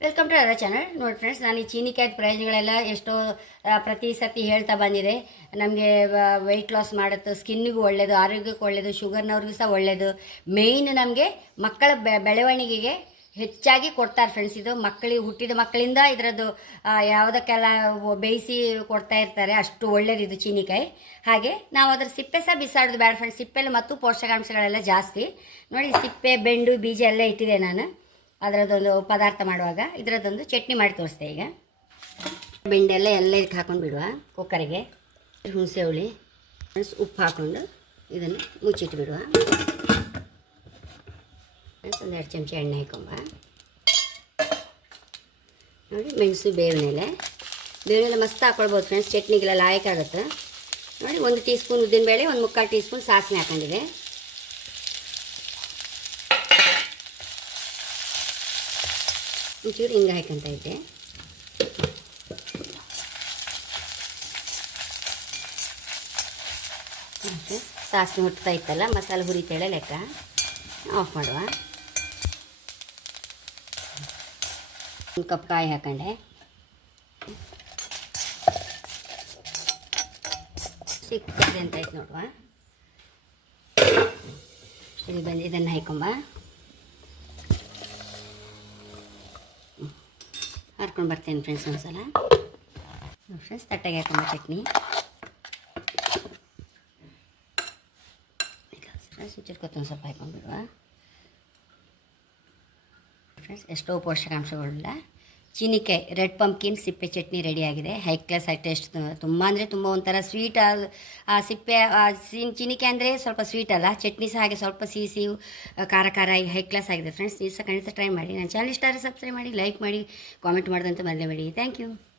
Welcome to ಅವರ channel ನೋಡಿ friends ನಾನು ಈ ಚೀನಿಕಾಯ್ದ ಪ್ರಯೋಜನಗಳೆಲ್ಲ ಎಷ್ಟೋ ಪ್ರತಿ ಸತಿ ಹೇಳ್ತಾ ಬಂದಿದೆ. ನಮಗೆ ವೆಯ್ಟ್ ಲಾಸ್ ಮಾಡುತ್ತೆ ಸ್ಕಿನ್ನಿಗೂ ಒಳ್ಳೆಯದು ಆರೋಗ್ಯಕ್ಕೆ ಒಳ್ಳೆಯದು ಶುಗರ್ನವ್ರಿಗೂ ಸಹ ಒಳ್ಳೆಯದು ಮೇಯ್ನ್ ನಮಗೆ ಮಕ್ಕಳ ಬೆಳವಣಿಗೆಗೆ ಹೆಚ್ಚಾಗಿ ಕೊಡ್ತಾರೆ ಫ್ರೆಂಡ್ಸ್ ಇದು ಮಕ್ಕಳಿಗೆ, ಹುಟ್ಟಿದ ಮಕ್ಕಳಿಂದ ಇದರದ್ದು ಯಾವುದಕ್ಕೆಲ್ಲ ಬೇಯಿಸಿ ಕೊಡ್ತಾ ಇರ್ತಾರೆ, ಅಷ್ಟು ಒಳ್ಳೇದು ಇದು ಚೀನಿಕಾಯಿ ಹಾಗೆ ನಾವು ಅದರ ಸಿಪ್ಪೆ ಸಹ ಬಿಸಾಡೋದು ಬೇಡ ಫ್ರೆಂಡ್ಸ್ ಸಿಪ್ಪೆಲಿ ಮತ್ತು ಪೋಷಕಾಂಶಗಳೆಲ್ಲ ಜಾಸ್ತಿ. ನೋಡಿ, ಸಿಪ್ಪೆ, ಬೆಂಡು, ಬೀಜ ಎಲ್ಲ ಇಟ್ಟಿದೆ ನಾನು. ಅದರದ್ದೊಂದು ಪದಾರ್ಥ ಮಾಡುವಾಗ ಇದರದ್ದೊಂದು ಚಟ್ನಿ ಮಾಡಿ ತೋರಿಸ್ತೆ ಈಗ. ಬೆಂಡೆಲ್ಲ ಎಲ್ಲ ಇದಕ್ಕೆ ಹಾಕೊಂಡು ಬಿಡುವ ಕುಕ್ಕರಿಗೆ. ಹುಣಸೆ ಹುಳಿ ಉಪ್ಪು ಹಾಕ್ಕೊಂಡು ಇದನ್ನು ಮುಚ್ಚಿಟ್ಟು ಬಿಡುವ. ಒಂದು ಎರಡು ಚಮಚ ಎಣ್ಣೆ ಹಾಕೊಂಬ ನೋಡಿ, ಮೆಣಸು ಬೇವಿನೆಲೆ ಬೇವಿನೆಲೆ ಮಸ್ತ್ ಹಾಕ್ಕೊಳ್ಬೋದು ಫ್ರೆಂಡ್ಸ್ ಚಟ್ನಿಗೆಲ್ಲ ಲಾಯಕ್ಕಾಗುತ್ತೆ ನೋಡಿ, ಒಂದು ಟೀ ಸ್ಪೂನ್ ಉದ್ದಿನಬೇಳೆ, ಒಂದು ಮುಕ್ಕಾಲು ಟೀ ಸ್ಪೂನ್ ಸಾಸಿವೆ ಹಾಕೊಂಡಿದೆ. ಒಂಚೂರು ಹಿಂಗೆ ಹಾಕಂತ ಇದ್ದೆ ಸಾಸಿವೆ ಹುಟ್ತಾ ಇತ್ತಲ್ಲ, ಮಸಾಲೆ ಹುರಿತೇಳೆ ಲೆಕ್ಕ. ಆಫ್ ಮಾಡುವ. ಒಂದು ಕಪ್ ಕಾಯಿ ಹಾಕೊಂಡೆ. ಸಿಕ್ಕಿದೆ ಅಂತ ಆಯ್ತು ನೋಡುವ. ಇಲ್ಲಿ ಬಂದು ಇದನ್ನು ಹಾಕೊಂಬ. ಹರ್ಕೊಂಡು ಬರ್ತೀನಿ ಫ್ರೆಂಡ್ಸ್ ಒಂದ್ಸಲ. ಫ್ರೆಂಡ್ಸ್ ತಟ್ಟೆಗೆ ಹಾಕೊಂಬ ಚಟ್ನಿ. ಕೊತ್ತಂಬರಿ ಸ್ವಲ್ಪ ಹಾಕೊಂಡ್ಬಿಡುವ ಫ್ರೆಂಡ್ಸ್ ಎಷ್ಟೋ ಪೋಷಕಾಂಶಗಳುಳ್ಳ ಚೀನಿಕಾಯಿ ರೆಡ್ ಪಂಪ್ಕಿನ್, ಸಿಪ್ಪೆ ಚಟ್ನಿ ರೆಡಿಯಾಗಿದೆ. ಹೈ ಕ್ಲಾಸ್ ಹೈ ಟೇಸ್ಟ್ ತುಂಬ ಅಂದರೆ ತುಂಬ ಒಂಥರ ಸ್ವೀಟ್ ಆ ಸಿಪ್ಪೆ, ಆ ಸಿ- ಚೀನಿಕಾಯಿ ಅಂದರೆ ಸ್ವಲ್ಪ ಸ್ವೀಟ್ ಅಲ್ಲ. ಚಟ್ನಿ ಸಹ ಹಾಗೆ ಸ್ವಲ್ಪ ಸಿಹಿ ಸಿಹಿ ಖಾರ ಖಾರ ಹೈ ಕ್ಲಾಸ್ ಆಗಿದೆ. ಫ್ರೆಂಡ್ಸ್ ನೀವು ಸಹ ಖಂಡಿತ ಟ್ರೈ ಮಾಡಿ. ನನ್ನ ಚಾನಲ್ ಇಷ್ಟ ಆದರೆ ಸಬ್ಸ್ಕ್ರೈಬ್ ಮಾಡಿ ಲೈಕ್ ಮಾಡಿ ಕಾಮೆಂಟ್ ಮಾಡೋದಂತ ಮರಲೇಬೇಡಿ ಥ್ಯಾಂಕ್ ಯು